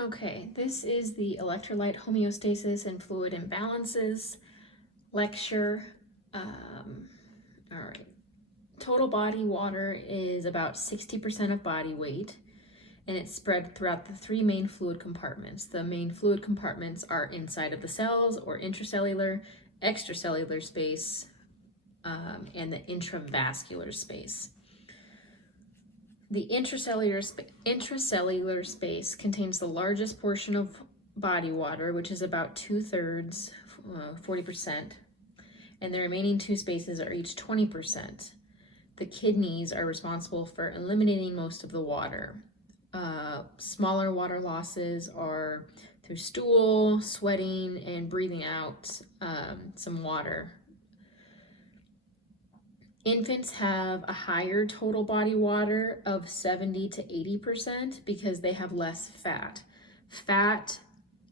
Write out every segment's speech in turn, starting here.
Okay, this is the electrolyte homeostasis and fluid imbalances lecture. All right. Total body water is about 60% of body weight, and it's spread throughout the three main fluid compartments. The main fluid compartments are inside of the cells, or intracellular, extracellular space, and the intravascular space. The intracellular space contains the largest portion of body water, which is about 2/3, 40%, and the remaining two spaces are each 20%. The kidneys are responsible for eliminating most of the water. Smaller water losses are through stool, sweating, and breathing out some water. Infants have a higher total body water of 70 to 80% because they have less fat. Fat,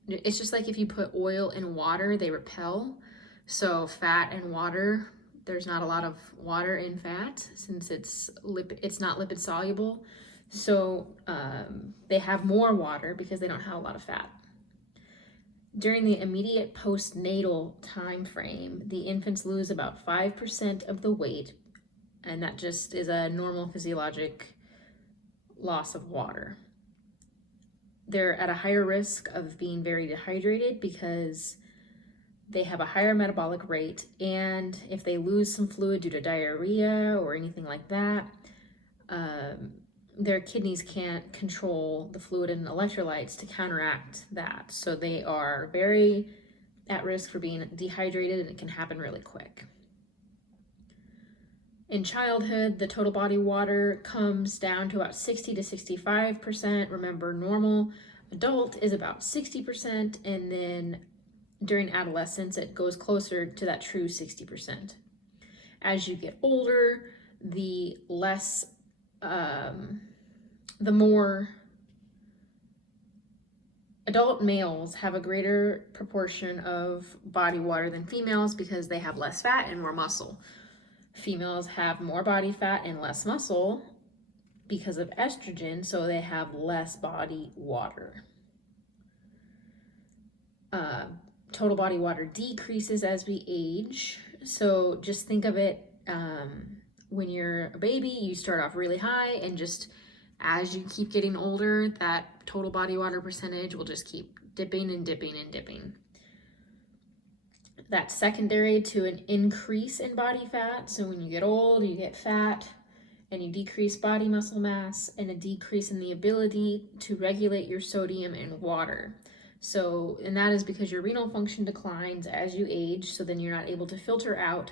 it's just like if you put oil in water, they repel. So fat and water, there's not a lot of water in fat since it's not lipid soluble. So they have more water because they don't have a lot of fat. During the immediate postnatal time frame, the infants lose about 5% of the weight, and that just is a normal physiologic loss of water. They're at a higher risk of being very dehydrated because they have a higher metabolic rate, and if they lose some fluid due to diarrhea or anything like that, their kidneys can't control the fluid and electrolytes to counteract that. So they are very at risk for being dehydrated, and it can happen really quick. In childhood, the total body water comes down to about 60 to 65%. Remember, normal adult is about 60%, and then during adolescence, it goes closer to that true 60%. As you get older, the more adult males have a greater proportion of body water than females because they have less fat and more muscle. Females have more body fat and less muscle because of estrogen, so they have less body water. Total body water decreases as we age. So just think of it, when you're a baby, you start off really high, and just as you keep getting older, that total body water percentage will just keep dipping and dipping and dipping. That's secondary to an increase in body fat. So when you get old, you get fat, and you decrease body muscle mass, and a decrease in the ability to regulate your sodium and water. So, and that is because your renal function declines as you age, so then you're not able to filter out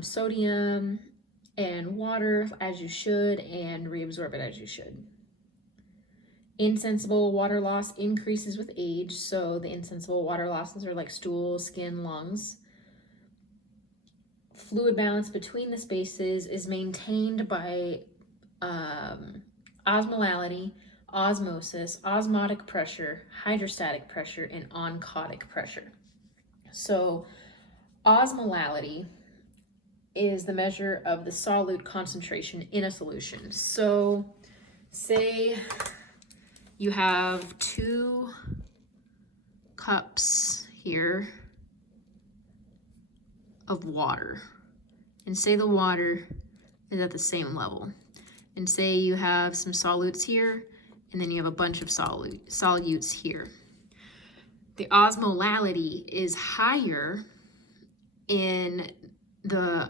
sodium and water as you should and reabsorb it as you should. Insensible water loss increases with age, so the insensible water losses are like stool, skin, lungs. Fluid balance between the spaces is maintained by osmolality, osmosis, osmotic pressure, hydrostatic pressure, and oncotic pressure. So osmolality is the measure of the solute concentration in a solution. So say you have 2 cups here of water, and say the water is at the same level, and say you have some solutes here, and then you have a bunch of solutes here. The osmolality is higher in the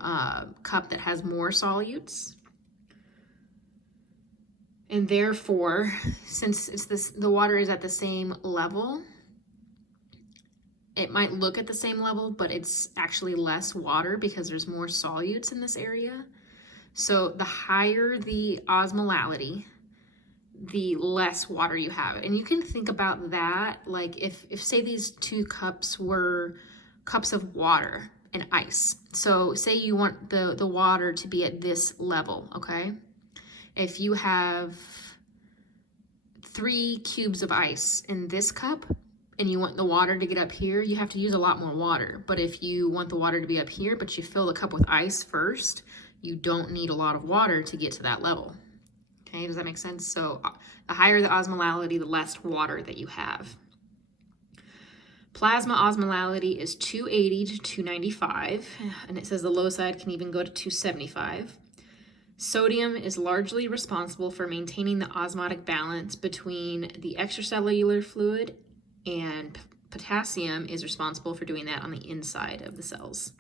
cup that has more solutes, and therefore, since the water is at the same level, it might look at the same level, but it's actually less water because there's more solutes in this area. So the higher the osmolality, the less water you have. And you can think about that like if say these 2 cups were cups of water and ice. So say you want the water to be at this level, okay? If you have 3 cubes of ice in this cup and you want the water to get up here, you have to use a lot more water. But if you want the water to be up here, but you fill the cup with ice first, you don't need a lot of water to get to that level. Okay, does that make sense? So the higher the osmolality, the less water that you have. Plasma osmolality is 280 to 295, and it says the low side can even go to 275. Sodium is largely responsible for maintaining the osmotic balance between the extracellular fluid, and potassium is responsible for doing that on the inside of the cells.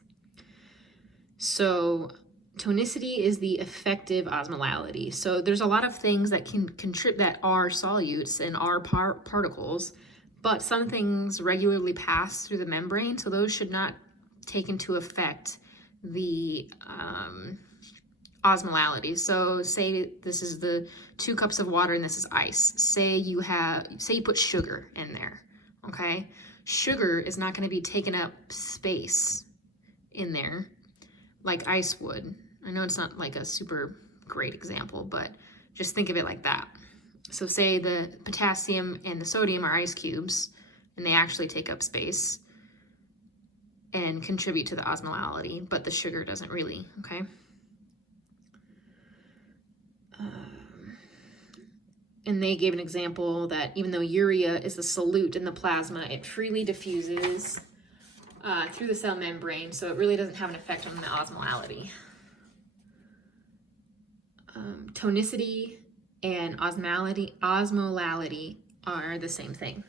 So tonicity is the effective osmolality. So there's a lot of things that can contribute, that are solutes and are particles, but some things regularly pass through the membrane, so those should not take into effect the osmolality. So say this is the 2 cups of water and this is ice. Say you put sugar in there, okay? Sugar is not going to be taking up space in there like ice would. I know it's not like a super great example, but just think of it like that. So say the potassium and the sodium are ice cubes, and they actually take up space and contribute to the osmolality, but the sugar doesn't really, okay? And they gave an example that even though urea is a solute in the plasma, it freely diffuses through the cell membrane, so it really doesn't have an effect on the osmolality. Tonicity and osmolality are the same thing.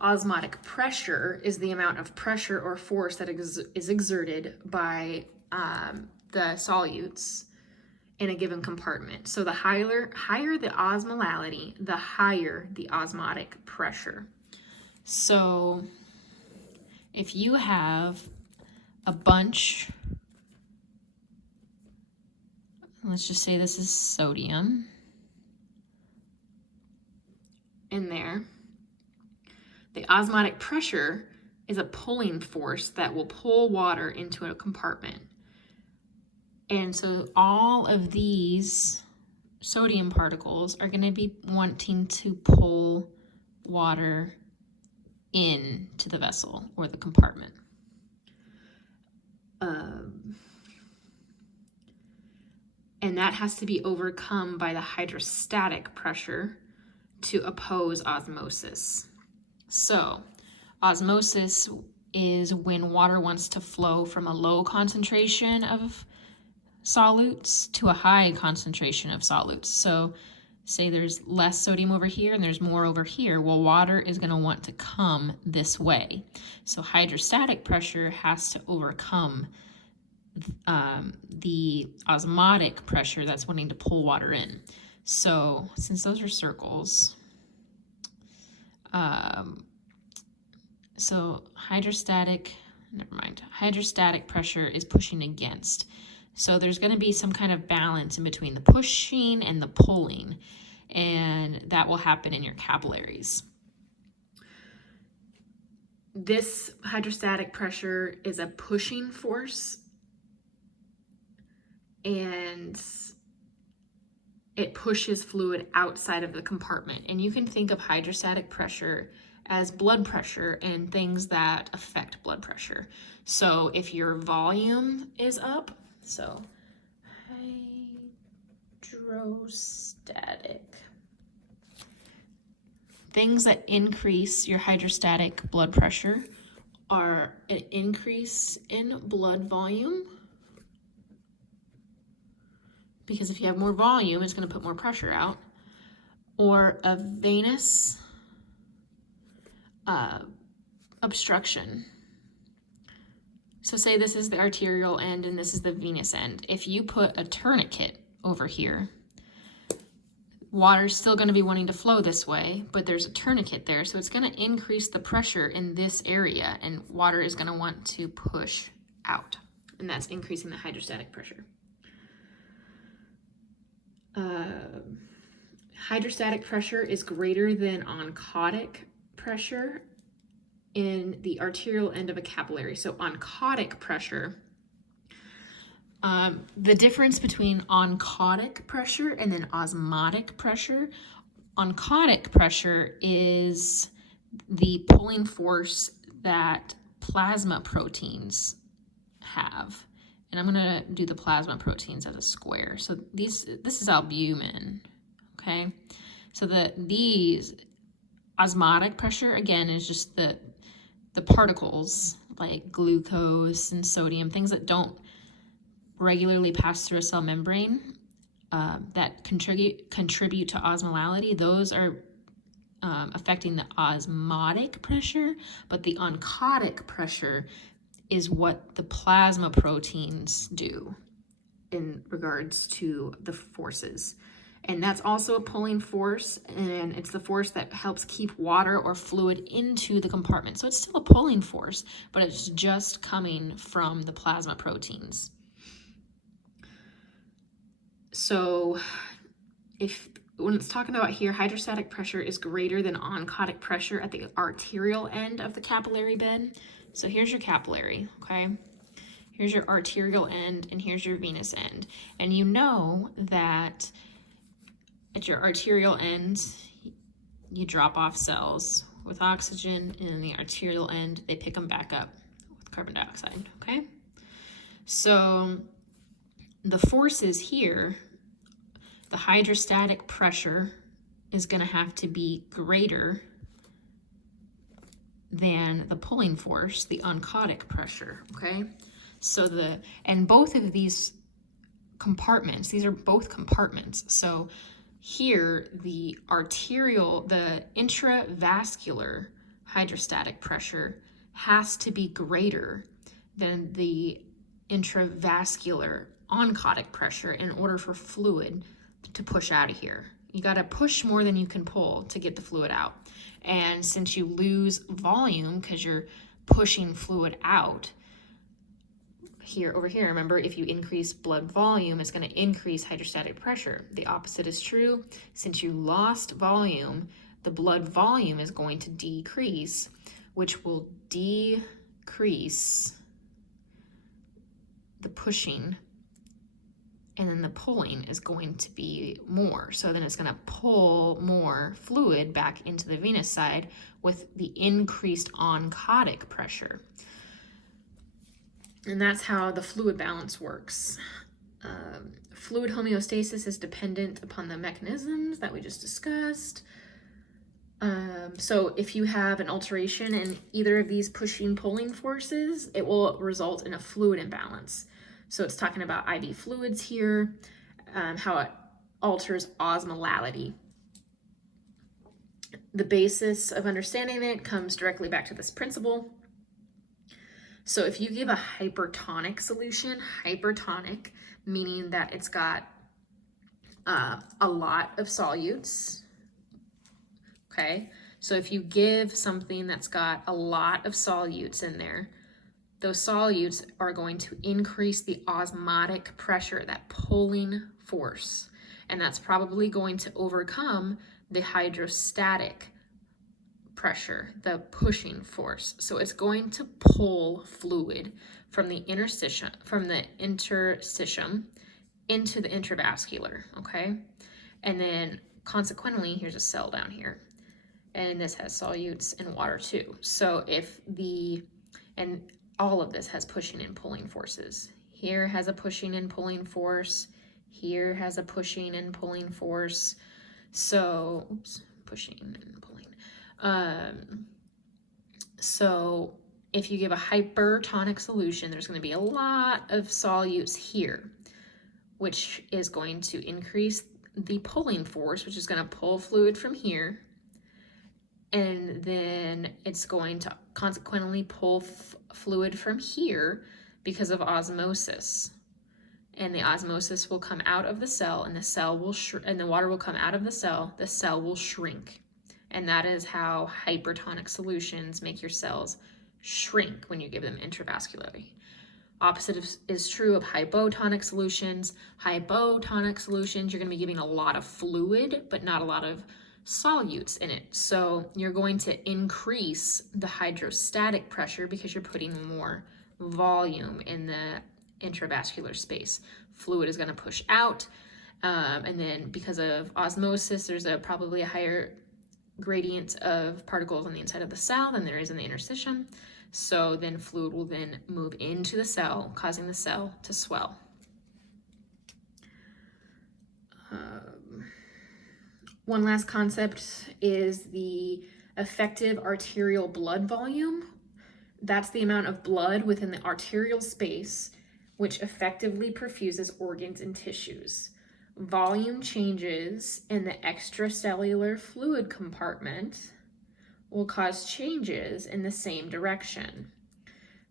Osmotic pressure is the amount of pressure or force that is exerted by the solutes in a given compartment. So the higher the osmolality, the higher the osmotic pressure. So if you have a bunch, let's just say this is sodium in there, the osmotic pressure is a pulling force that will pull water into a compartment. And so all of these sodium particles are going to be wanting to pull water into the vessel or the compartment. And that has to be overcome by the hydrostatic pressure to oppose osmosis. So osmosis is when water wants to flow from a low concentration of solutes to a high concentration of solutes. So say there's less sodium over here and there's more over here. Well, water is going to want to come this way. So hydrostatic pressure has to overcome the osmotic pressure that's wanting to pull water in. So since those are circles, so hydrostatic pressure is pushing against. So there's going to be some kind of balance in between the pushing and the pulling, and that will happen in your capillaries. This hydrostatic pressure is a pushing force, and it pushes fluid outside of the compartment. And you can think of hydrostatic pressure as blood pressure and things that affect blood pressure. So if your volume is up, so hydrostatic, things that increase your hydrostatic blood pressure are an increase in blood volume, because if you have more volume, it's going to put more pressure out, or a venous obstruction. So say this is the arterial end and this is the venous end. If you put a tourniquet over here, water's still going to be wanting to flow this way, but there's a tourniquet there, so it's going to increase the pressure in this area, and water is going to want to push out, and that's increasing the hydrostatic pressure. Hydrostatic pressure is greater than oncotic pressure in the arterial end of a capillary. So oncotic pressure, the difference between oncotic pressure and then osmotic pressure, oncotic pressure is the pulling force that plasma proteins have. and I'm gonna do the plasma proteins as a square. So this is albumin, okay? So these osmotic pressure, again, is just the particles like glucose and sodium, things that don't regularly pass through a cell membrane that contribute to osmolality. Those are affecting the osmotic pressure, but the oncotic pressure is what the plasma proteins do in regards to the forces. And that's also a pulling force, and it's the force that helps keep water or fluid into the compartment. So it's still a pulling force, but it's just coming from the plasma proteins. So when it's talking about here, hydrostatic pressure is greater than oncotic pressure at the arterial end of the capillary bed. So here's your capillary, okay? Here's your arterial end, and here's your venous end. And you know that at your arterial end, you drop off cells with oxygen, and in the arterial end, they pick them back up with carbon dioxide, okay? So the forces here, the hydrostatic pressure is going to have to be greater than the pulling force, the oncotic pressure, okay? So and both of these compartments, these are both compartments. So here, the intravascular hydrostatic pressure has to be greater than the intravascular oncotic pressure in order for fluid to push out of here. You got to push more than you can pull to get the fluid out. And since you lose volume because you're pushing fluid out, over here, remember, if you increase blood volume, it's going to increase hydrostatic pressure. The opposite is true. Since you lost volume, the blood volume is going to decrease, which will decrease the pushing, and then the pulling is going to be more. So then it's going to pull more fluid back into the venous side with the increased oncotic pressure. And that's how the fluid balance works. Fluid homeostasis is dependent upon the mechanisms that we just discussed. So if you have an alteration in either of these pushing-pulling forces, it will result in a fluid imbalance. So it's talking about IV fluids here, how it alters osmolality. The basis of understanding it comes directly back to this principle. So if you give a hypertonic solution, hypertonic meaning that it's got a lot of solutes, okay? So if you give something that's got a lot of solutes in there, those solutes are going to increase the osmotic pressure, that pulling force, and that's probably going to overcome the hydrostatic pressure, the pushing force. So it's going to pull fluid from the interstitium into the intravascular, okay? And then consequently, here's a cell down here, and this has solutes and water too. So and all of this has pushing and pulling forces. Here has a pushing and pulling force. Here has a pushing and pulling force. So, pushing and pulling. So if you give a hypertonic solution, there's going to be a lot of solutes here, which is going to increase the pulling force, which is going to pull fluid from here. And then it's going to consequently pull fluid from here because of osmosis. And the osmosis will come out of the cell, and the cell will and the water will come out of the cell will shrink. And that is how hypertonic solutions make your cells shrink when you give them intravascularly. Opposite is true of hypotonic solutions. Hypotonic solutions, you're going to be giving a lot of fluid, but not a lot of solutes in it. So you're going to increase the hydrostatic pressure because you're putting more volume in the intravascular space. Fluid is going to push out, and then because of osmosis, there's probably a higher gradient of particles on the inside of the cell than there is in the interstitium. So then fluid will then move into the cell, causing the cell to swell. One last concept is the effective arterial blood volume. That's the amount of blood within the arterial space which effectively perfuses organs and tissues. Volume changes in the extracellular fluid compartment will cause changes in the same direction.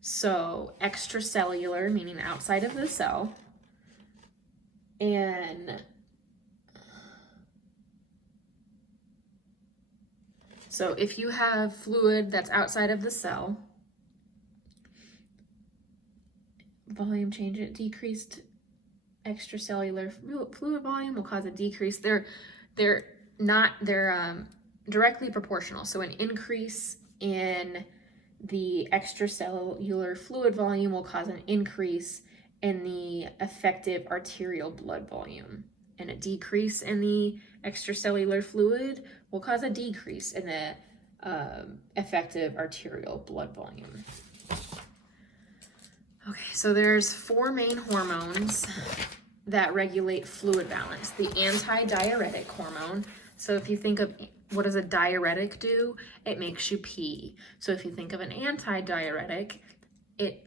So extracellular, meaning outside of the cell, and so if you have fluid that's outside of the cell, volume change, it decreased extracellular fluid volume will cause a decrease. They're directly proportional. So an increase in the extracellular fluid volume will cause an increase in the effective arterial blood volume, and a decrease in the extracellular fluid will cause a decrease in the effective arterial blood volume. Okay, so there's 4 main hormones that regulate fluid balance. The anti-diuretic hormone. So if you think of what does a diuretic do? It makes you pee. So if you think of an anti-diuretic, it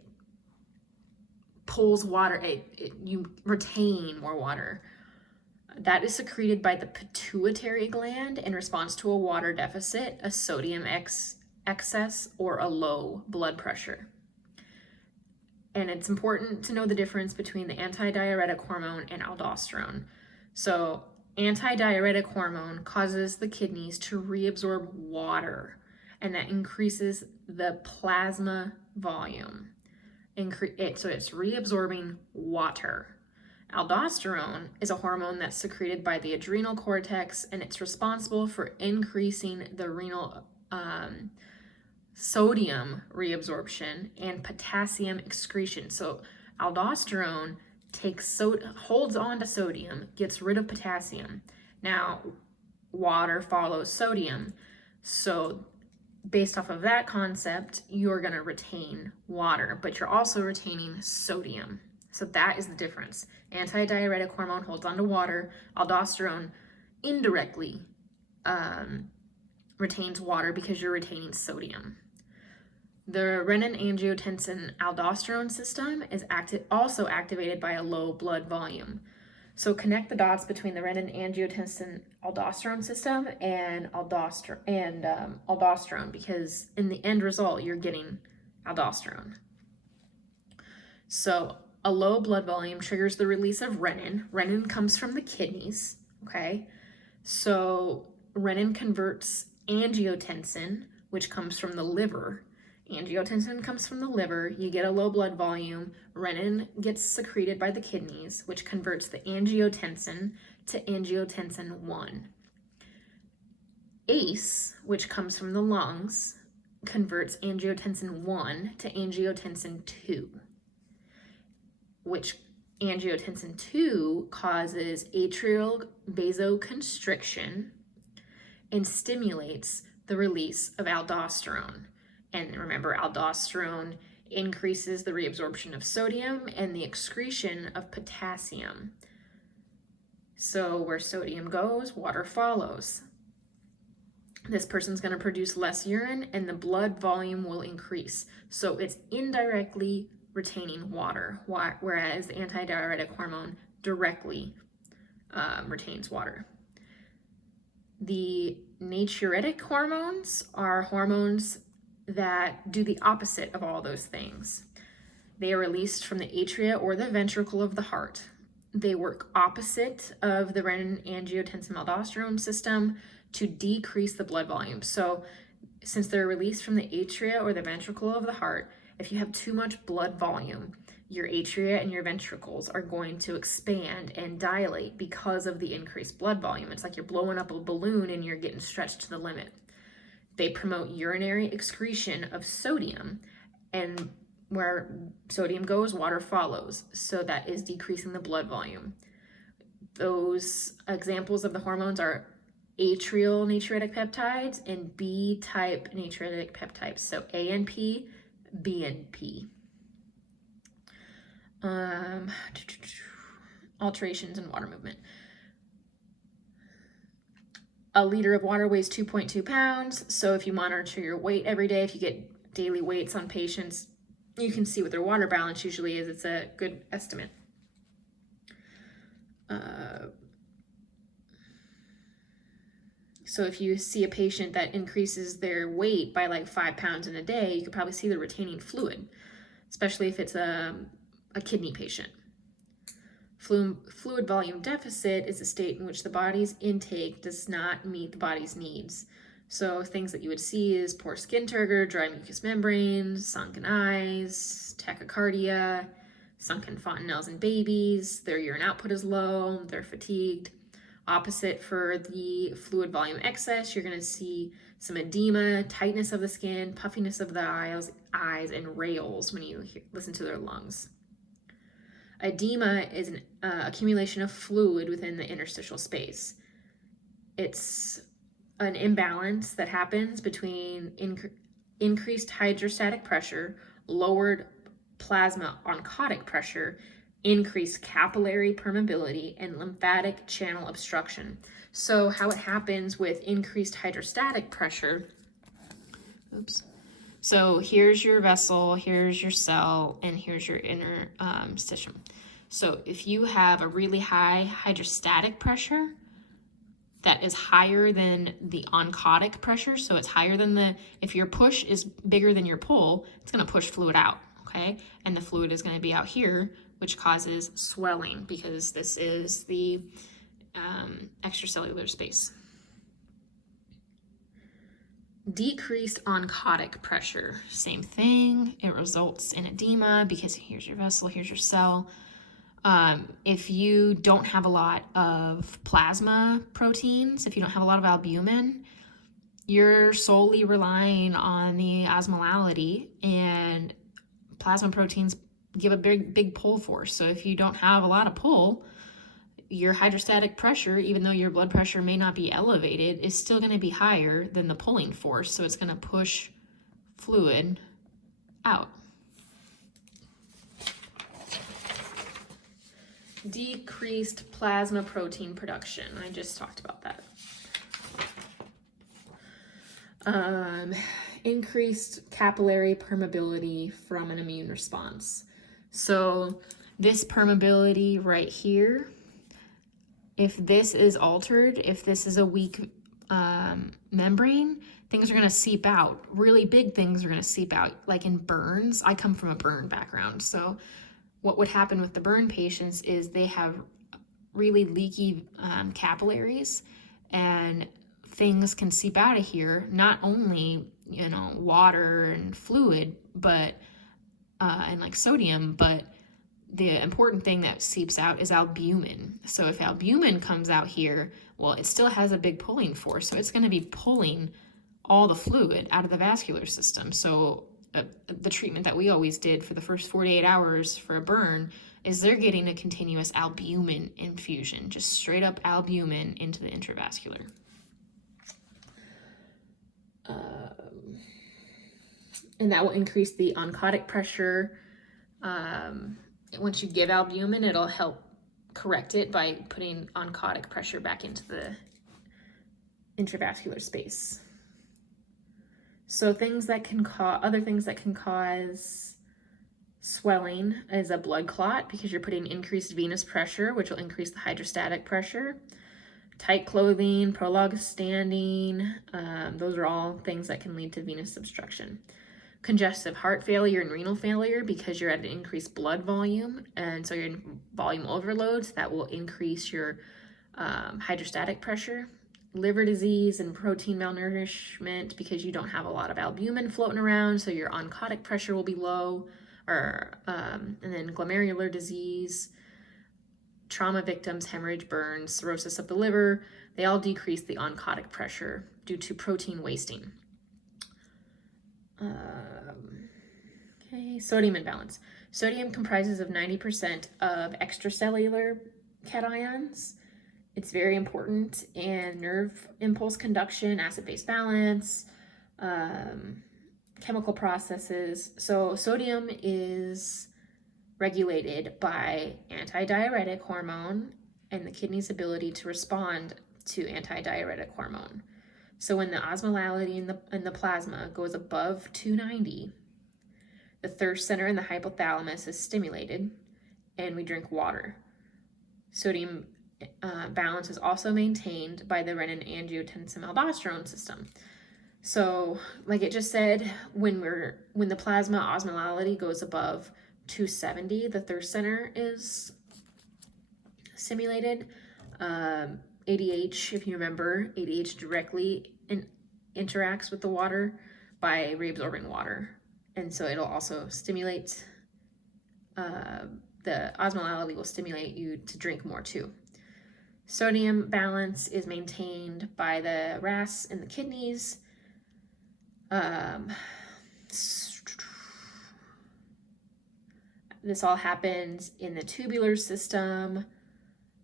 pulls water, you retain more water. That is secreted by the pituitary gland in response to a water deficit, a sodium excess, or a low blood pressure. And it's important to know the difference between the antidiuretic hormone and aldosterone. So antidiuretic hormone causes the kidneys to reabsorb water, and that increases the plasma volume. So it's reabsorbing water. Aldosterone is a hormone that's secreted by the adrenal cortex, and it's responsible for increasing the renal sodium reabsorption and potassium excretion. So aldosterone holds on to sodium, gets rid of potassium. Now, water follows sodium. So based off of that concept, you're going to retain water, but you're also retaining sodium. So that is the difference. Antidiuretic hormone holds on to water. Aldosterone indirectly retains water because you're retaining sodium. The renin-angiotensin-aldosterone system is also activated by a low blood volume. So connect the dots between the renin-angiotensin-aldosterone system and aldosterone, because in the end result, you're getting aldosterone. So a low blood volume triggers the release of renin. Renin comes from the kidneys, okay? So renin converts angiotensin, which comes from the liver. Angiotensin comes from the liver, you get a low blood volume, renin gets secreted by the kidneys, which converts the angiotensin to angiotensin 1. ACE, which comes from the lungs, converts angiotensin 1 to angiotensin 2, which angiotensin 2 causes atrial vasoconstriction and stimulates the release of aldosterone. And remember, aldosterone increases the reabsorption of sodium and the excretion of potassium. So where sodium goes, water follows. This person's going to produce less urine and the blood volume will increase. So it's indirectly retaining water, whereas the antidiuretic hormone directly retains water. The Naturetic hormones are hormones that do the opposite of all those things. They are released from the atria or the ventricle of the heart. They work opposite of the renin-angiotensin-aldosterone system to decrease the blood volume. So since they're released from the atria or the ventricle of the heart, if you have too much blood volume, your atria and your ventricles are going to expand and dilate because of the increased blood volume. It's like you're blowing up a balloon and you're getting stretched to the limit. They promote urinary excretion of sodium, and where sodium goes, water follows. So that is decreasing the blood volume. Those examples of the hormones are atrial natriuretic peptides and B-type natriuretic peptides. So ANP, BNP. Alterations in water movement. A liter of water weighs 2.2 pounds. So if you monitor your weight every day, if you get daily weights on patients, you can see what their water balance usually is. It's a good estimate. So if you see a patient that increases their weight by like 5 pounds in a day, you could probably see they're retaining fluid, especially if it's a kidney patient. Fluid volume deficit is a state in which the body's intake does not meet the body's needs. So things that you would see is poor skin turgor, dry mucous membranes, sunken eyes, tachycardia, sunken fontanelles in babies, their urine output is low, they're fatigued. Opposite for the fluid volume excess, you're going to see some edema, tightness of the skin, puffiness of the eyes, and rales when you listen to their lungs. Edema is an accumulation of fluid within the interstitial space. It's an imbalance that happens between increased hydrostatic pressure, lowered plasma oncotic pressure, increased capillary permeability, and lymphatic channel obstruction. So how it happens with increased hydrostatic pressure, so here's your vessel, here's your cell, and here's your interstitium. So if you have a really high hydrostatic pressure that is higher than the oncotic pressure, so it's higher than if your push is bigger than your pull, it's going to push fluid out, okay? And the fluid is going to be out here, which causes swelling because this is the extracellular space. Decreased oncotic pressure, same thing. It results in edema because here's your vessel, here's your cell. If you don't have a lot of plasma proteins, if you don't have a lot of albumin, you're solely relying on the osmolality, and plasma proteins give a big pull force. So if you don't have a lot of pull, your hydrostatic pressure, even though your blood pressure may not be elevated, is still going to be higher than the pulling force. So it's going to push fluid out. Decreased plasma protein production. I just talked about that. Increased capillary permeability from an immune response. So this permeability right here, if this is altered, if this is a weak membrane, things are going to seep out. Really big things are going to seep out, like in burns. I come from a burn background, so what would happen with the burn patients is they have really leaky capillaries, and things can seep out of here, not only, water and fluid, but and like sodium, but the important thing that seeps out is albumin. So if albumin comes out here, well, it still has a big pulling force, so it's going to be pulling all the fluid out of the vascular system. So the treatment that we always did for the first 48 hours for a burn is they're getting a continuous albumin infusion, just straight up albumin into the intravascular. And that will increase the oncotic pressure. Once you give albumin, it'll help correct it by putting oncotic pressure back into the intravascular space. So other things that can cause swelling is a blood clot, because you're putting increased venous pressure, which will increase the hydrostatic pressure. Tight clothing, prolonged standing, those are all things that can lead to venous obstruction. Congestive heart failure and renal failure, because you're at an increased blood volume, and so you're in volume overloads, that will increase your hydrostatic pressure. Liver disease and protein malnourishment, because you don't have a lot of albumin floating around, so your oncotic pressure will be low. And then glomerular disease, trauma victims, hemorrhage, burns, cirrhosis of the liver, they all decrease the oncotic pressure due to protein wasting. Sodium imbalance. Sodium comprises of 90% of extracellular cations It's very important in nerve impulse conduction, acid-base balance, chemical processes. So sodium is regulated by antidiuretic hormone and the kidney's ability to respond to antidiuretic hormone. So when the osmolality in the plasma goes above 290, the thirst center in the hypothalamus is stimulated and we drink water. Sodium balance is also maintained by the renin-angiotensin-aldosterone system. So, like it just said, when the plasma osmolality goes above 270, the thirst center is stimulated. ADH, if you remember, ADH directly interacts with the water by reabsorbing water. And so it'll also stimulate, the osmolality will stimulate you to drink more too. Sodium balance is maintained by the RAS in the kidneys. This all happens in the tubular system,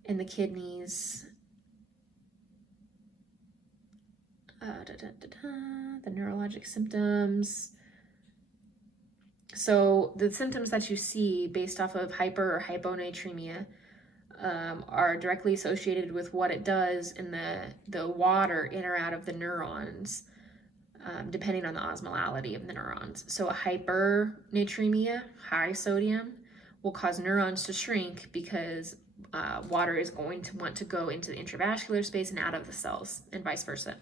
in the kidneys. The neurologic symptoms. So the symptoms that you see based off of hyper or hyponatremia are directly associated with what it does in the water in or out of the neurons, depending on the osmolality of the neurons. So a hypernatremia, high sodium, will cause neurons to shrink because water is going to want to go into the intravascular space and out of the cells, and vice versa.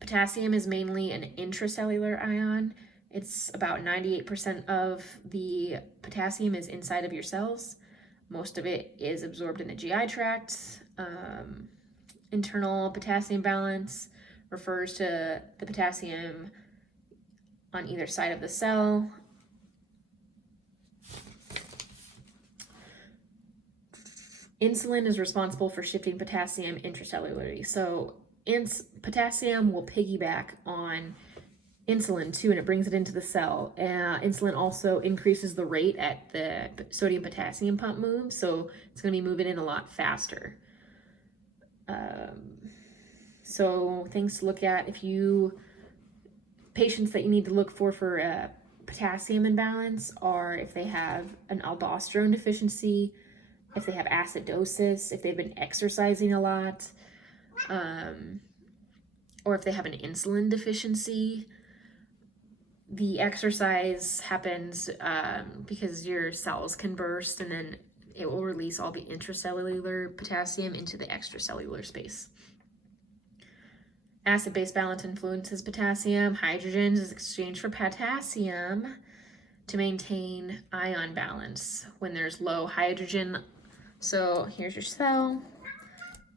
Potassium is mainly an intracellular ion. It's about 98% of the potassium is inside of your cells. Most of it is absorbed in the GI tract. Internal potassium balance refers to the potassium on either side of the cell. Insulin is responsible for shifting potassium intracellularly. So potassium will piggyback on insulin too, and it brings it into the cell. Insulin also increases the rate at the sodium potassium pump moves, so it's going to be moving in a lot faster. So things to look at patients that you need to look for potassium imbalance are if they have an aldosterone deficiency, if they have acidosis, if they've been exercising a lot, or if they have an insulin deficiency. The exercise happens because your cells can burst, and then it will release all the intracellular potassium into the extracellular space. Acid-base balance influences potassium. Hydrogen is exchanged for potassium to maintain ion balance when there's low hydrogen. So here's your cell.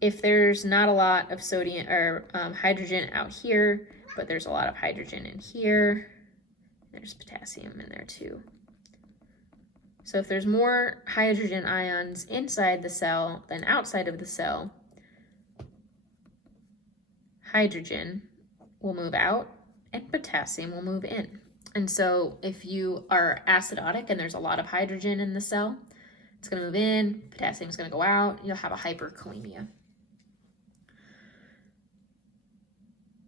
If there's not a lot of sodium or hydrogen out here, but there's a lot of hydrogen in here, there's potassium in there too. So if there's more hydrogen ions inside the cell than outside of the cell, hydrogen will move out and potassium will move in. And so if you are acidotic and there's a lot of hydrogen in the cell, it's going to move in, potassium is going to go out, you'll have a hyperkalemia.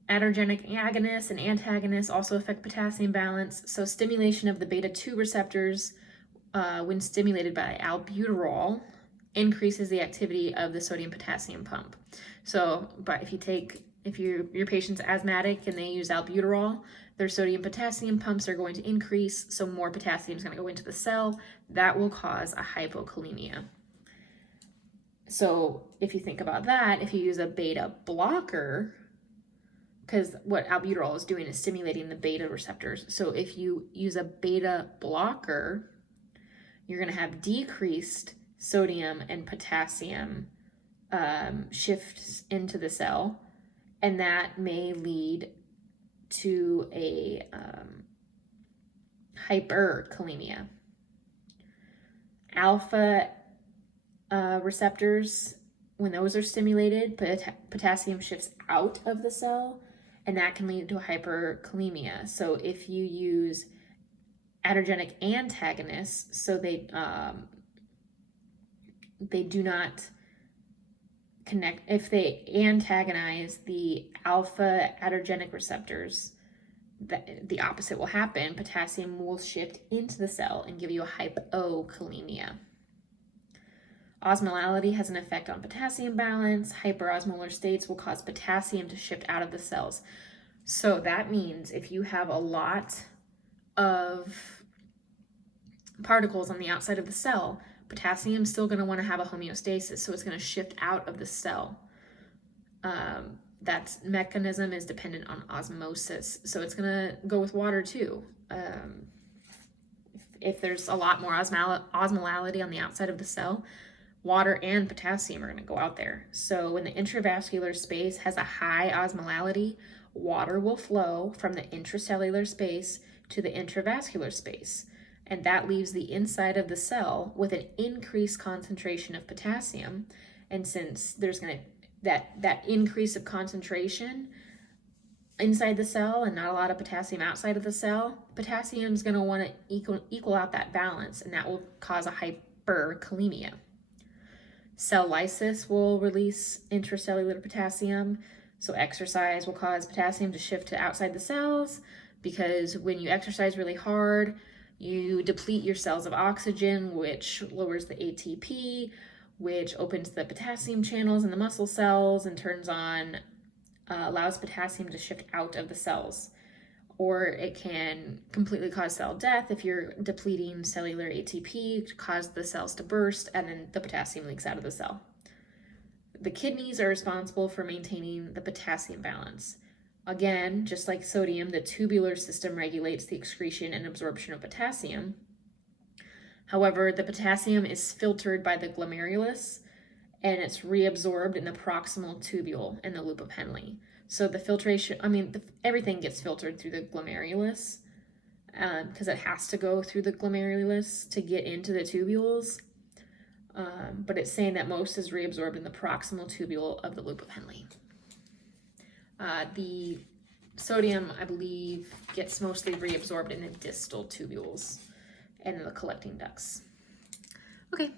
Adrenergic agonists and antagonists also affect potassium balance. So stimulation of the beta-2 receptors when stimulated by albuterol increases the activity of the sodium-potassium pump. So, but if your patient's asthmatic and they use albuterol, their sodium-potassium pumps are going to increase, so more potassium is going to go into the cell. That will cause a hypokalemia. So if you think about that, if you use a beta blocker, because what albuterol is doing is stimulating the beta receptors. So if you use a beta blocker, you're going to have decreased sodium and potassium shifts into the cell, and that may lead to a hyperkalemia. Alpha receptors, when those are stimulated, potassium shifts out of the cell, and that can lead to a hyperkalemia. So if you use adrenergic antagonists, so they do not antagonize the alpha adrenergic receptors, the opposite will happen. Potassium will shift into the cell and give you a hypokalemia. Osmolality has an effect on potassium balance. Hyperosmolar states will cause potassium to shift out of the cells. So that means if you have a lot of particles on the outside of the cell, potassium is still going to want to have a homeostasis, so it's going to shift out of the cell. That mechanism is dependent on osmosis, so it's going to go with water too. If there's a lot more osmolality on the outside of the cell, water and potassium are going to go out there. So when the intravascular space has a high osmolality, water will flow from the intracellular space to the intravascular space, and that leaves the inside of the cell with an increased concentration of potassium. And since there's going to that increase of concentration inside the cell and not a lot of potassium outside of the cell, potassium is going to want to equal out that balance, and that will cause a hyperkalemia. Cell lysis will release intracellular potassium, so exercise will cause potassium to shift to outside the cells, because when you exercise really hard, you deplete your cells of oxygen, which lowers the ATP, which opens the potassium channels in the muscle cells and allows potassium to shift out of the cells. Or it can completely cause cell death if you're depleting cellular ATP to cause the cells to burst, and then the potassium leaks out of the cell. The kidneys are responsible for maintaining the potassium balance. Again, just like sodium, the tubular system regulates the excretion and absorption of potassium. However, the potassium is filtered by the glomerulus, and it's reabsorbed in the proximal tubule in the loop of Henle. So the filtration, everything gets filtered through the glomerulus because it has to go through the glomerulus to get into the tubules. But it's saying that most is reabsorbed in the proximal tubule of the loop of Henle. The sodium, I believe, gets mostly reabsorbed in the distal tubules and the collecting ducts. Okay.